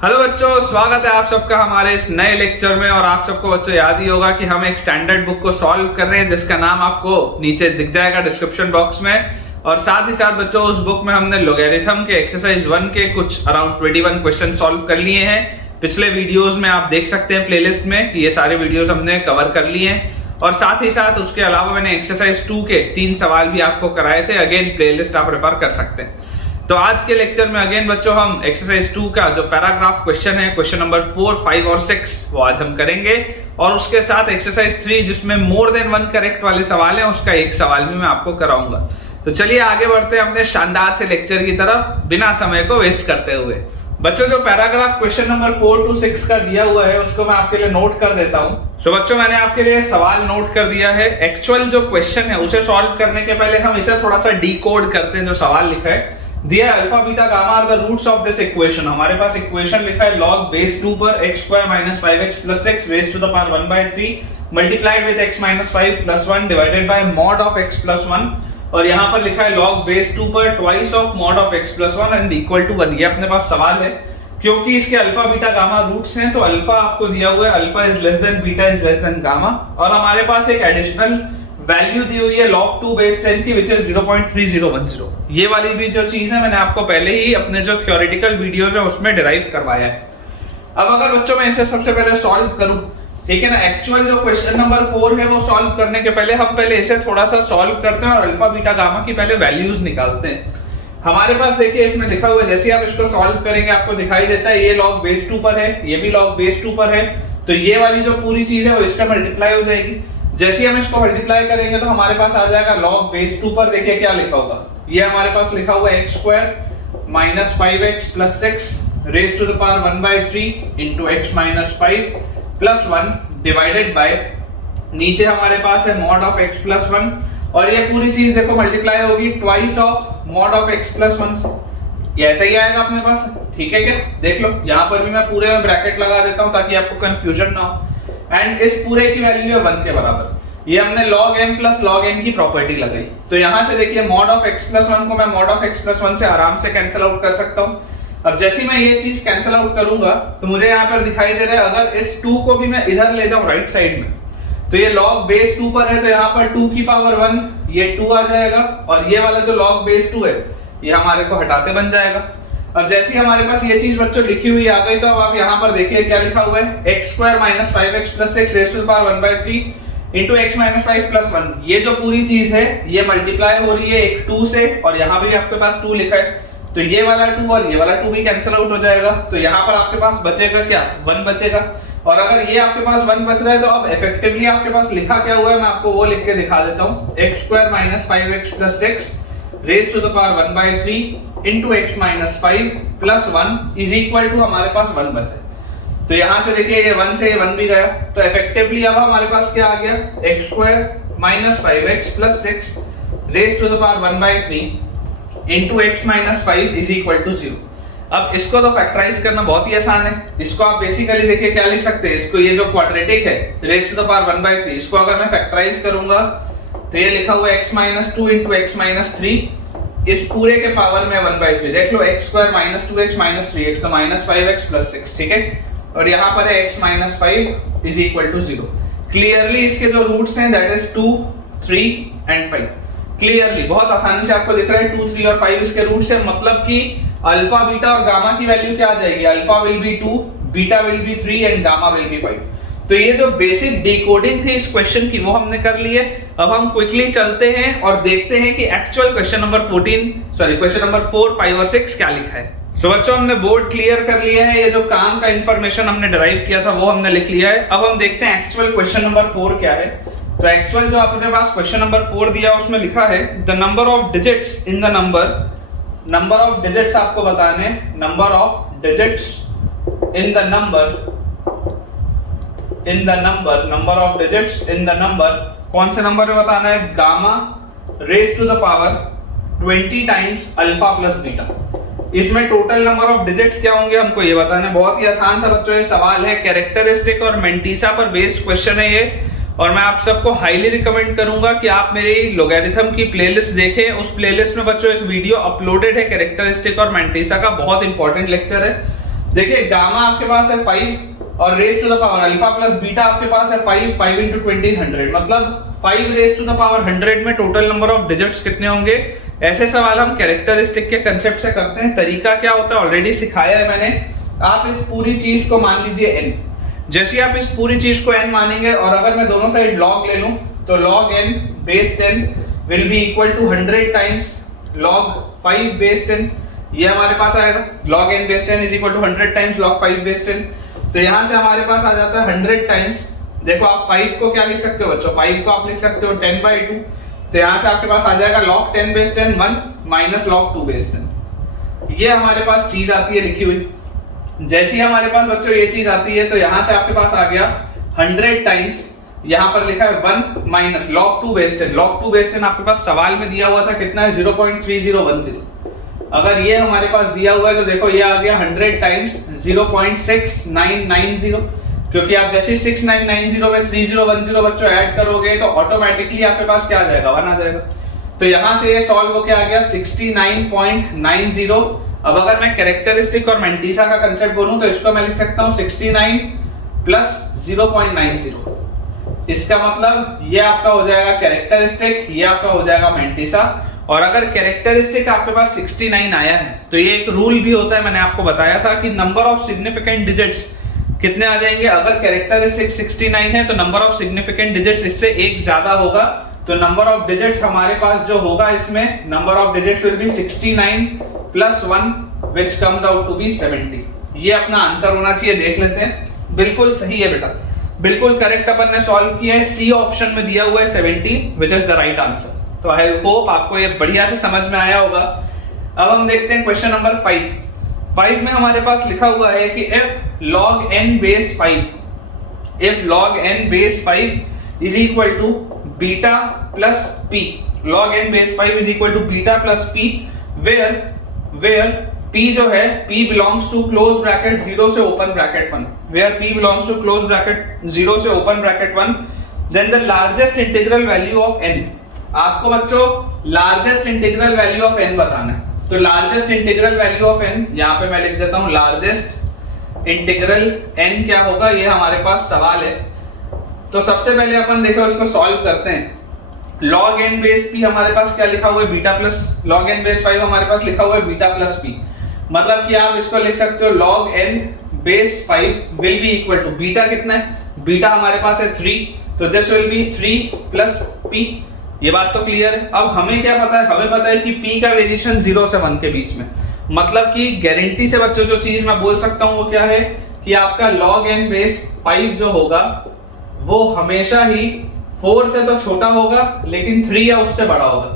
Hello बच्चों, स्वागत है आप सबका हमारे इस नए लेक्चर में। और आप सबको बच्चों याद ही होगा कि हम एक स्टैंडर्ड बुक को सॉल्व कर रहे हैं जिसका नाम आपको नीचे दिख जाएगा डिस्क्रिप्शन बॉक्स में। और साथ ही साथ बच्चों उस बुक में हमने लोगैरिथम के एक्सरसाइज 1 के कुछ अराउंड 21 क्वेश्चन सॉल्व कर लिए हैं। पिछले वीडियोस में आप देख सकते हैं प्लेलिस्ट में कि ये सारे वीडियोस हमने कवर कर लिए हैं। और साथ ही साथ उसके अलावा मैंने एक्सरसाइज 2 के 3 सवाल भी आपको कराए थे। अगेन प्लेलिस्ट आप रेफर कर सकते हैं। तो आज के लेक्चर में अगेन बच्चों हम एक्सरसाइज 2 का जो पैराग्राफ क्वेश्चन है, क्वेश्चन नंबर 4, 5 और 6 वो आज हम करेंगे। और उसके साथ एक्सरसाइज 3 जिसमें मोर देन 1 करेक्ट वाले सवाल हैं, उसका एक सवाल भी मैं आपको कराऊंगा। तो चलिए आगे बढ़ते हैं अपने शानदार से लेक्चर की तरफ बिना समय को वेस्ट करते हुए। बच्चों जो पैराग्राफ क्वेश्चन नंबर 4 to 6 का दिया हुआ है उसको मैं आपके लिए नोट कर देता हूँ। सो बच्चों मैंने आपके लिए सवाल नोट कर दिया है। एक्चुअल जो क्वेश्चन है उसे सॉल्व करने के पहले हम इसे थोड़ा सा डिकोड करते हैं। जो सवाल लिखा है दिया alpha beta gamma are the roots of this equation. हमारे पास इक्वेशन लिखा है log बेस 2 पर x square minus 5x plus 6 raise to the power 1/3 multiplied with x minus 5 plus 1 divided by mod of x plus 1। और यहाँ पर लिखा है log बेस 2 पर twice of mod of x plus 1 and equal to 1। ये अपने पास सवाल है। क्योंकि इसके अल्फा बीटा गामा रूट्स हैं तो अल्फा आपको दिया हुआ है alpha is less then beta is less than gamma. और हमारे पास एक एडिशनल वैल्यू दी हुई है log 2 बेस 10 की विच इज 0.3010। ये वाली भी जो चीज है मैंने आपको पहले ही अपने जो थ्योरेटिकल वीडियोस है उसमें डिराइव करवाया है। अब अगर बच्चों मैं इसे सबसे पहले सॉल्व करूं, ठीक है ना, एक्चुअल जो क्वेश्चन नंबर 4 है वो सॉल्व करने के पहले हम पहले इसे थोड़ा सा सॉल्व करते हैं और अल्फा बीटा गामा की पहले वैल्यूज निकालते हैं। हमारे पास देखिए इसमें लिखा हुआ है, जैसे आप इसको सॉल्व करेंगे आपको दिखाई देता है ये log बेस 2 पर है, ये भी log बेस 2 पर है। तो ये वाली जो पूरी चीज है वो इससे मल्टीप्लाई हो जाएगी। जैसे हम इसको मल्टीप्लाई करेंगे तो हमारे पास आ जाएगा log बेस 2 पर। देखिए क्या लिखा होगा, ये हमारे पास लिखा हुआ है x square minus 5x plus 6 raise to the power 1/3 into x minus 5 plus 1 divided by, नीचे हमारे पास है मॉड ऑफ x प्लस 1। और ये पूरी चीज देखो मल्टीप्लाई होगी twice of mod of x plus 1 से। ये ऐसा ही आएगा अपने पास, ठीक है क्या? देख लो यहाँ पर भी मैं पूरे में ब्रैकेट लगा देता हूँ ताकि आपको कंफ्यूजन ना हो। एंड इस पूरे की वैल्यू है 1 के बराबर। ये हमने log m plus log n की प्रॉपर्टी लगाई। तो यहाँ से देखिए मॉड ऑफ x प्लस 1 को मैं मॉड ऑफ x प्लस 1 से आराम से कैंसिल आउट कर सकता हूँ। अब जैसे मैं ये चीज कैंसिल आउट करूंगा तो मुझे यहाँ पर दिखाई दे रहा है अगर इस 2 को भी मैं इधर ले जाऊं राइट साइड में तो ये log बेस 2 पर है तो यहाँ पर 2 की पावर 1 ये 2 आ जाएगा। और ये वाला जो log बेस 2 है ये हमारे को हटाते बन जाएगा। अब जैसे ही हमारे पास ये चीज बच्चों लिखी हुई आ गई तो अब आप यहाँ पर देखिए क्या लिखा हुआ है x square minus 5x plus 6 raise to the power 1/3 into x minus 5 plus 1। ये जो पूरी चीज है ये मल्टीप्लाई हो रही है एक 2 से और यहाँ भी आपके पास 2 लिखा है तो ये वाला 2 और ये वाला 2 भी कैंसिल आउट हो जाएगा। तो यहाँ पर आपके पास बचेगा क्या, 1 बचेगा। और अगर ये आपके पास 1 बच रहा है तो अब इफेक्टिवली आपके पास लिखा क्या हुआ है मैं आपको वो लिख के दिखा देता हूँ। x square minus 5x plus 6 raise to the power 1/3 into x minus 5 plus 1 is equal to हमारे पास 1 बचा। तो यहाँ से देखिए ये 1 से ये 1 भी गया तो इफेक्टिवली अब हमारे पास क्या आ गया, x square minus 5x plus 6 raise to the power 1/3 into x minus 5 is equal to 0। अब इसको तो फैक्टराइज करना बहुत ही आसान है। इसको आप बेसिकली देखिए क्या लिख सकते हैं, इसको ये जो क्वाड्रेटिक है रेज़ टू द पावर 1/3 इसको अगर मैं फैक्टराइज करूंगा तो ये लिखा हुआ है x minus 2 into x minus 3 इस पूरे के पावर में 1/3। देख लो x square minus 2x minus 3x तो माइनस 5x प्लस 6, ठीक है। और यहाँ पर है x minus 5 is equal to 0। Clearly इसके जो रूट्स हैं दैट इज 2, 3 एंड 5। क्लियरली बहुत आसानी से आपको दिख रहा है 2, 3 और 5 इसके रूट्स है। मतलब कि अल्फा बीटा और गामा की वैल्यू क्या आ जाएगी, alpha will be 2, beta will be 3 and gamma will be 5। तो ये जो बेसिक डिकोडिंग थी इस क्वेश्चन की वो हमने कर ली है। अब हम क्विकली चलते हैं और देखते हैं कि एक्चुअल क्वेश्चन नंबर 4, 5 और 6 क्या लिखा है। सो बच्चों हमने बोर्ड क्लियर कर लिया है। ये जो काम का इंफॉर्मेशन हमने डिराइव किया था वो हमने लिख लिया है। अब हम देखते हैं एक्चुअल क्वेश्चन नंबर 4 क्या है। तो एक्चुअल जो अपने पास क्वेश्चन नंबर 4 दिया उसमें लिखा है the number of digits in the number of digits आपको बताने, number of digits in the number of digits in the number, कौन से नंबर में बताना है, gamma raise to the power 20 times alpha plus beta. इसमें टोटल नंबर ऑफ डिजिट्स क्या होंगे हमको ये बताना है। बहुत ही आसान सा बच्चों ये सवाल है, कैरेक्टरिस्टिक और मेंटिसा पर बेस्ड क्वेश्चन है ये। और मैं आप सबको हाईली रिकमेंड करूंगा कि आप मेरी लोगैरिथम की प्लेलिस्ट देखें। उस प्लेलिस्ट में बच्चों एक वीडियो अपलोडेड है कैरेक्टरिस्टिक और मेंटिसा का, बहुत इंपॉर्टेंट लेक्चर है। देखिए गामा आपके पास है 5 और raise to the power alpha plus beta आपके पास है 5 into 20 100, मतलब 5 रेस टू द पावर 100 में टोटल नंबर ऑफ डिजिट्स कितने होंगे। ऐसे सवाल हम कैरेक्टरिस्टिक के कंसेप्ट से करते हैं। तरीका क्या होता है ऑलरेडी सिखाया है मैंने। आप इस पूरी चीज को मान लीजिए n, जैसे आप इस पूरी चीज को n मानेंगे और अगर मैं दोनों साइड log ले लूं तो log n base 10 will be equal to 100 times log 5 base 10, ये हमारे पास आएगा। log n base 10 is equal to 100 times log 5 base 10, तो यहाँ से हमारे पास आ जाता है 100 टाइम्स। देखो आप 5 को क्या लिख सकते हो बच्चों, 5 को आप लिख सकते हो 10/2, तो यहाँ से आपके पास आ जाएगा log 10 base 10 1 minus log 2 base 10। ये हमारे पास चीज आती है लिखी हुई। जैसी हमारे पास बच्चों ये चीज आती है तो यहाँ से आपके पास आ गया 100 टाइम्स, यहाँ पर लिखा है 1 minus log 2 base 10। log 2 base 10 आपके पास सवाल में दिया हुआ था कितना है 0.3010। अगर ये हमारे पास दिया हुआ है तो देखो ये आ गया 100 टाइम्स 0.6990, क्योंकि आप जैसे 6990 में 3010 बच्चों ऐड करोगे तो ऑटोमेटिकली आपके पास क्या आ जाएगा 1 आ जाएगा। तो यहाँ से ये सॉल्व होके आ गया 69.90। अब अगर मैं कैरेक्टरिस्टिक और मैंटीसा का कंसेप्ट बोलूं तो इसको मैं लिख सकता हूं 69 प्लस 0.90। इसका मतलब ये आपका हो जाएगा कैरेक्टरिस्टिक, ये आपका हो जाएगा मैंटीसा। और अगर कैरेक्टरिस्टिक आपके पास 69 आया है तो ये एक रूल भी होता है, मैंने आपको बताया था कि नंबर ऑफ सिग्निफिकेंट डिजिट्स कितने आ जाएंगे। अगर कैरेक्टरिस्टिक 69 है तो नंबर ऑफ सिग्निफिकेंट डिजिट्स इससे एक ज्यादा होगा, तो नंबर ऑफ डिजिट्स हमारे पास जो होगा इसमें number of digits will be 69 plus 1 which comes out to be 70। ये अपना आंसर होना चाहिए, देख लेते हैं। बिल्कुल सही है बेटा, बिल्कुल करेक्ट अपन ने सॉल्व किया है। सी ऑप्शन में दिया हुआ है 70 which is the right answer. तो आई होप आपको ये बढ़िया से समझ में आया होगा। अब हम देखते हैं क्वेश्चन नंबर 5 में हमारे पास लिखा हुआ है कि if log n base 5 is equal to beta plus p, log n base 5 is equal to beta plus p where p जो है p belongs to close bracket 0 से open bracket 1, where p belongs to close bracket 0 से open bracket 1, then the largest integral value of n। आपको बच्चों largest integral value of n बताना है। तो largest integral value of n यहाँ पे मैं लिख देता हूँ, लार्जेस्ट इंटीग्रल n क्या होगा, ये हमारे पास सवाल है। तो सबसे पहले अपन देखो इसको सॉल्व करते हैं। log n बेस p हमारे पास क्या लिखा हुआ है beta plus, log n base 5 हमारे पास लिखा हुआ है बीटा प्लस p, मतलब कि आप इसको लिख सकते हो log n base 5 will be equal to beta कितना है, बीटा हमारे पास है 3, तो this will be 3 plus p। ये बात तो क्लियर है। अब हमें क्या पता है, हमें पता है कि p का वेरिएशन 0 से 1 के बीच में, मतलब कि गारंटी से बच्चों जो चीज मैं बोल सकता हूं वो क्या है कि आपका log n बेस 5 जो होगा वो हमेशा ही 4 से तो छोटा होगा लेकिन 3 या उससे बड़ा होगा,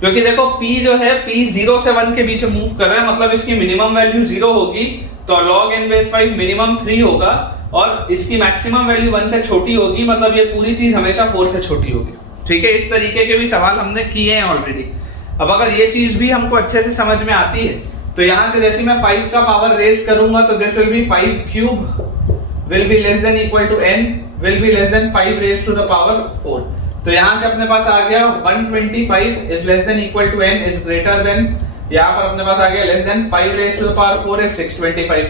क्योंकि देखो p जो है p 0 से 1 के बीच में मूव कर रहा है, मतलब इसकी मिनिमम वैल्यू 0 होगी तो log n बेस 5 मिनिमम 3 होगा और इसकी मैक्सिमम वैल्यू 1 से छोटी होगी, मतलब ये पूरी चीज हमेशा 4 से छोटी होगी। ठीक है, इस तरीके के भी सवाल हमने किए हैं ऑलरेडी। अब अगर ये चीज भी हमको अच्छे से समझ में आती है तो यहाँ से जैसे मैं 5 का पावर रेज करूंगा तो this will be 5 cube will be less than equal to n will be less than 5 raise to the power 4। तो यहाँ से अपने पास आ गया 125 is less than equal to n is greater than, यहाँ पर अपने पास आ गया less than 5 raise to the power 4 is 625।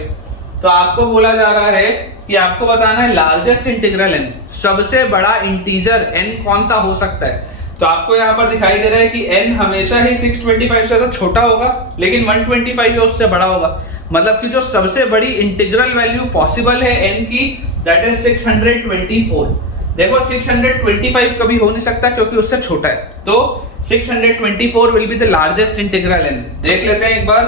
तो आपको बोला जा रहा है कि आपको बताना है लार्जेस्ट इंटीग्रल n, सबसे बड़ा इंटीजर n कौन सा हो सकता है। तो आपको यहाँ पर दिखाई दे रहा है कि n हमेशा ही 625 से तो छोटा होगा लेकिन 125 उससे बड़ा होगा, मतलब कि जो सबसे बड़ी इंटीग्रल वैल्यू पॉसिबल है n की दैट इज 624। देखो 625 कभी हो नहीं सकता क्योंकि उससे छोटा है, तो 624 will be the largest integral n। देख लेते हैं एक बार,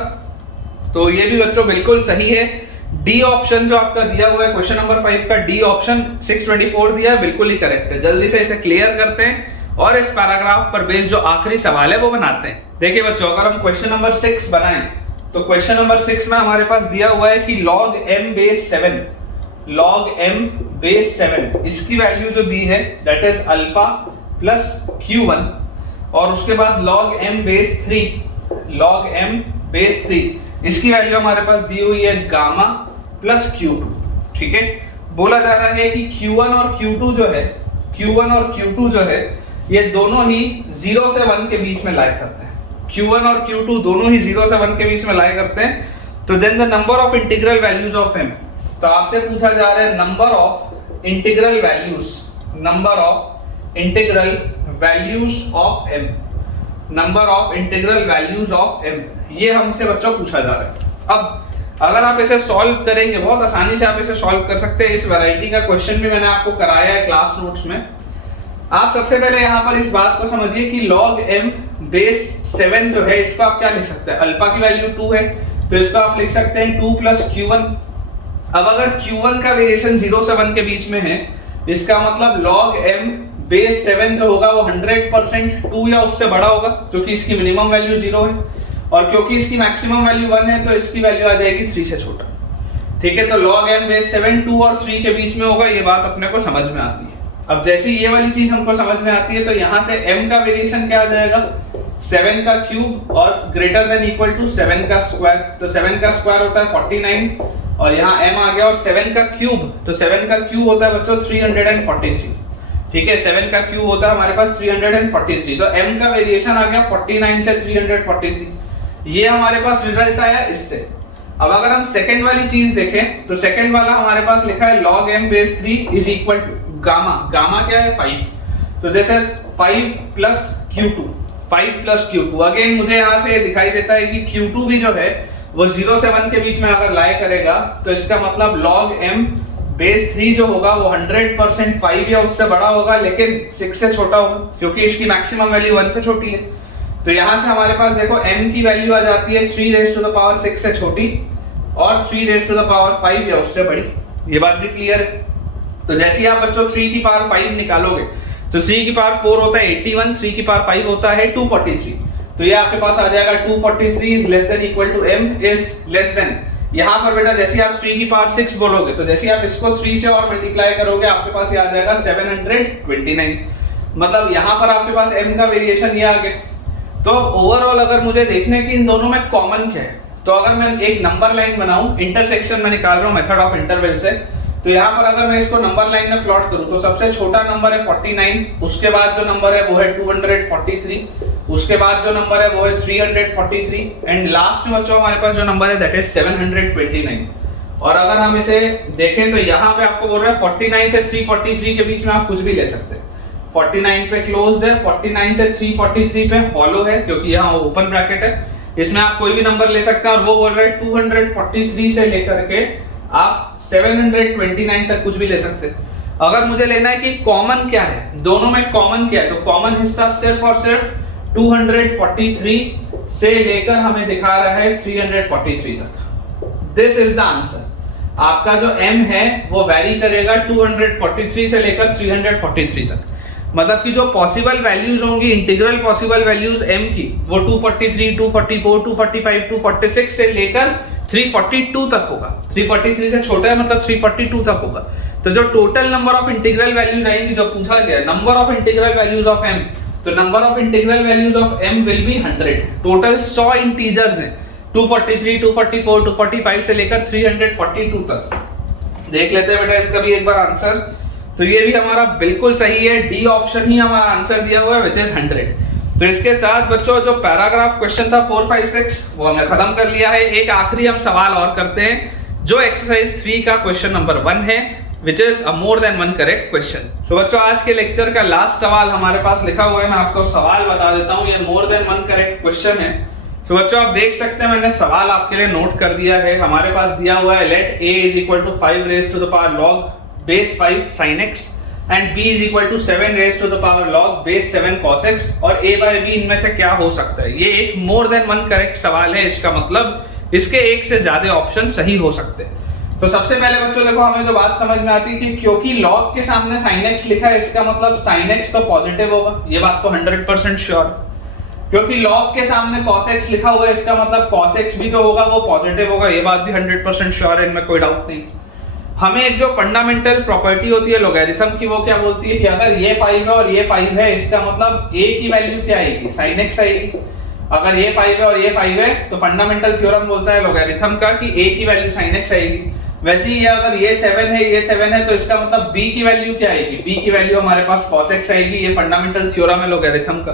तो ये भी बच्चों बिल्कुल सही है। डी ऑप्शन जो आपका दिया हुआ है क्वेश्चन नंबर 5 का डी ऑप्शन 624 दिया है, बिल्कुल ही करेक्ट है। जल्दी से इसे क्लियर करते हैं और इस पैराग्राफ पर बेस्ड जो आखिरी सवाल है वो बनाते हैं। देखिए बच्चों, अगर हम क्वेश्चन नंबर 6 बनाएं तो क्वेश्चन नंबर 6 में हमारे पास दिया हुआ है कि log m base 7, log m base 7 इसकी वैल्यू जो दी है that is alpha plus q1, और उसके बाद log m base 3, log m base 3 इसकी वैल्यू हमारे पास दी हुई है गामा प्लस Q2। ठीक है, बोला जा रहा है कि Q1 और Q2 जो है, Q1 और Q2 जो है ये दोनों ही 0 से 1 के बीच में लाई करते हैं। Q1 और Q2 दोनों ही 0 से 1 के बीच में लाई करते हैं। तो then the number of integral values of m, तो आपसे पूछा जा रहा है number of integral values, number of integral values of m, number of integral values of m, ये हमसे बच्चों पूछा जा रहा है। अब अगर आप इसे सॉल्व करेंगे, बहुत आसानी से आप इसे सॉल्व कर सकते हैं। इस वैरायटी का क्वेश्चन भी मैंने आपको कराया है क्लास नोट्स में। आप सबसे पहले यहाँ पर इस बात को समझिए कि log m बेस 7 जो है, इसको आप क्या लिख सकते हैं, अल्फा की वैल्यू 2 है तो इसको आप लिख सकते हैं 2 प्लस Q1। अब अगर Q1 का वेरिएशन 0 से 1 के बीच में है, इसका मतलब log m बेस 7 जो होगा वो 100% 2 या उससे बड़ा होगा, क्योंकि इसकी मिनिमम वैल्यू 0 है और क्योंकि इसकी मैक्सिमम वैल्यू 1 है तो इसकी वैल्यू आ जाएगी 3 से छोटा। ठीक है, तो log m बेस 7 2 और 3 के बीच में होगा, ये बात अपने को समझ में आती है। अब जैसे ये वाली चीज हमको समझ में आती है तो यहाँ से m का वेरिएशन क्या आ जाएगा, 7 का क्यूब और ग्रेटर देन इक्वल टू 7 का स्क्वायर, तो 7 का स्क्वायर होता है 49 और यहाँ m आ गया, और 7 का क्यूब, तो 7 का क्यूब होता है बच्चों 343। ठीक है, 7 का क्यूब होता है हमारे पास 343, तो m का वेरिएशन आ गया 49 से 343, ये हमारे पास रिजल्ट आया इससे। अब अगर हम सेकंड वाली चीज देखें तो सेकंड वाला हमारे पास लिखा है log m base 3 is equal to gamma, gamma क्या है 5, तो this is 5 plus Q2, 5 plus Q2। Again मुझे यहाँ से दिखाई देता है कि Q2 भी जो है वो 0 से 1 के बीच में अगर लाई करेगा तो इसका मतलब log m बेस 3 जो होगा वो 100% 5 या उससे बड़ा होगा, लेकिन 6 से छोटा होगा, क्योंकि इसकी मैक्सिमम वैल्यू 1 से छोटी है। तो यहाँ से हमारे पास देखो m की वैल्यू आ जाती है 3 रेज़ टू द पावर 6 से छोटी और 3 रेज़ टू द पावर 5 या उससे बड़ी, ये बात भी क्लियर है। तो जैसे ही आप बच्चों 3 की पावर 5 निकालोगे तो 3 की पावर 4 होता है 81, 3 की पावर 5 होता है 243, तो ये आपके पास आ जाएगा 243 is less than equal to m is less than, यहाँ पर बेटा जैसे आप 3 की पावर 6 बोलोगे तो जैसे आप इसको 3 से और मल्टीप्लाई करोगे आपके पास ये आ जाएगा 729, मतलब यहाँ पर आपके पास m का वेरिएशन ये आ गया। तो ओवरऑल अगर मुझे देखने की इन दोनों में कॉमन क्या है, तो अगर मैं एक नंबर लाइन बनाऊं, इंटरसेक्शन में निकाल रहा हूं मेथड ऑफ इंटरवल से, तो यहाँ पर अगर मैं इसको नंबर लाइन में प्लॉट करूं तो सबसे छोटा नंबर है 49, उसके बाद जो नंबर है वो है 243, उसके बाद जो नंबर है वो है 343 एंड लास्ट में बच्चों हमारे पास जो नंबर है दैट इज 729। और अगर हम इसे देखें तो यहाँ पे आपको बोल रहा है 49 से 343 के बीच में आप कुछ भी ले सकते हैं। 49 पे क्लोज्ड है, 49 से 343 पे हॉलो है क्योंकि यहाँ ओपन ब्रैकेट है, इसमें आप कोई भी नंबर ले सकते हैं और वो बोल रहा है 243 से लेकर के आप 729 तक कुछ भी ले सकते हैं। अगर मुझे लेना है कि कॉमन क्या है, दोनों में कॉमन क्या है, तो कॉमन हिस्सा सिर्फ और सिर्फ 243 से लेकर हमें दिखा रहा है 343 तक। This is the answer. आपका जो m है वो वैरी करेगा 243 से लेकर 343 तक, मतलब कि जो पॉसिबल वैल्यूज होंगी, इंटीग्रल पॉसिबल वैल्यूज m की, वो 243, 244, 245, 246 से लेकर 342 तक होगा। 343 से छोटा है मतलब 342 तक होगा। तो जो total number of integral values आएंगी, जो पूछा गया number of integral values of m, तो number of integral values of m will be 100। Total 100 integers हैं, 243, 244, 245 से लेकर 342 तक। देख लेते हैं बेटा इसका भी एक बार आंसर। तो ये भी हमारा बिल्कुल सही है, डी ऑप्शन ही हमारा आंसर दिया हुआ है विच इज 100। तो इसके साथ बच्चों जो पैराग्राफ क्वेश्चन था 4, 5, 6 वो हमने खत्म कर लिया है। एक आखिरी हम सवाल और करते हैं जो एक्सरसाइज 3 का क्वेश्चन नंबर 1 है which is a more than one correct question. So बच्चों आज के लेक्चर का लास्ट सवाल हमारे पास लिखा हुआ है, मैं आपको सवाल बता देता हूँ, ये मोर देन वन करेक्ट क्वेश्चन है। तो बच्चों आप देख सकते हैं मैंने सवाल आपके लिए नोट कर दिया है। हमारे पास दिया हुआ है let a is equal to 5 raise to the power log base 5 sin x and b is equal to 7 raise to the power log base 7 cos x और a बाय b इनमें से क्या हो सकता है। ये एक मोर देन वन करेक्ट सवाल है, इसका मतलब इसके एक से ज्यादा ऑप्शन सही हो सकते हैं। तो सबसे पहले बच्चों देखो हमें जो बात समझ में आती है कि क्योंकि log के सामने sin x लिखा है, इसका मतलब sin x तो पॉजिटिव होगा, ये बात तो 100% श्योर। क्योंकि log के सामने cos x लिखा हुआ है, इसका मतलब cos x भी जो होगा वो पॉजिटिव होगा, ये बात भी 100% श्योर है, इनमें कोई डाउट नहीं। हमें एक जो फंडामेंटल प्रॉपर्टी होती है लॉगरिथम की, वो क्या बोलती है कि अगर ये 5 है और ये 5 है, इसका मतलब a की वैल्यू क्या आएगी, sin x आएगी। अगर ये 5 है और ये 5 है तो फंडामेंटल थ्योरम बोलता है लॉगरिथम का कि a की वैल्यू sin x आएगी। वैसे ही अगर ये 7 है, ये 7 है, तो इसका मतलब b की वैल्यू क्या आएगी, b की वैल्यू हमारे पास cos x आएगी। ये फंडामेंटल थ्योरम है लॉगरिथम का।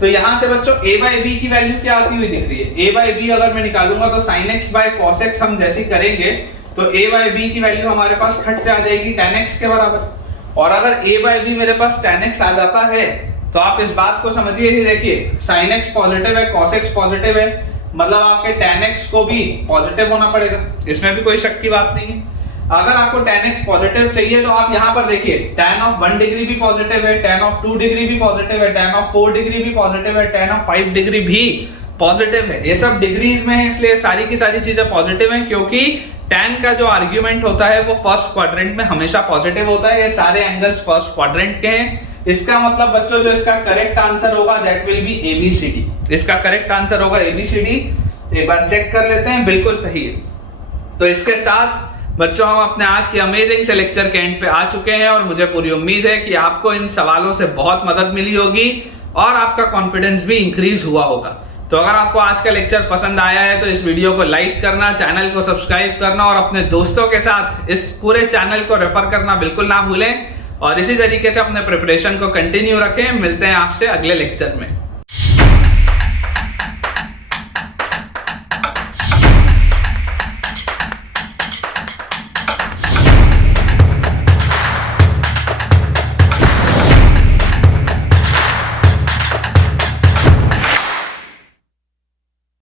तो यहां से बच्चों a बाई बी की वैल्यू क्या आती हुई दिख रही है? a बाई बी अगर मैं निकालूंगा तो sin x by cos x हम जैसी करेंगे तो a बाई बी की वैल्यू हमारे पास खट से आ जाएगी tan x के बराबर। और अगर a बाई बी मेरे पास tan x आ जाता है तो आप इस बात को समझिए ही, देखिए sin x पॉजिटिव है, cos x पॉजिटिव है, मतलब आपके tan x को भी पॉजिटिव होना पड़ेगा, इसमें भी कोई शक की बात नहीं है। अगर आपको tan x पॉजिटिव चाहिए तो आप यहाँ पर देखिए tan ऑफ 1 डिग्री भी पॉजिटिव है, tan ऑफ 2 डिग्री भी पॉजिटिव है, tan ऑफ 4 डिग्री भी पॉजिटिव है, tan ऑफ 5 डिग्री भी पॉजिटिव है। ये सब डिग्रीज में है, इसलिए सारी की सारी चीजें पॉजिटिव हैं, क्योंकि tan का जो आर्ग्यूमेंट होता है वो फर्स्ट क्वाड्रेंट में हमेशा पॉजिटिव होता है। ये सारे एंगल्स फर्स्ट क्वाड्रेंट के हैं। इसका मतलब बच्चों जो इसका करेक्ट आंसर होगा दैट विल बी ABCD। इसका करेक्ट आंसर होगा ABCD। एक बार चेक कर लेते हैं, बिल्कुल सही है। तो इसके साथ बच्चों हम अपने आज के अमेजिंग से लेक्चर के एंड पे आ चुके हैं और मुझे पूरी उम्मीद है कि आपको इन सवालों से बहुत मदद मिली होगी और आपका कॉन्फिडेंस भी इंक्रीज हुआ होगा। तो अगर आपको आज का लेक्चर पसंद आया है तो इस वीडियो को लाइक करना, चैनल को सब्सक्राइब करना और अपने दोस्तों के साथ इस पूरे चैनल को रेफर करना बिल्कुल ना भूलें। और इसी तरीके से अपने प्रिपरेशन को कंटिन्यू रखें। मिलते हैं आपसे अगले लेक्चर में।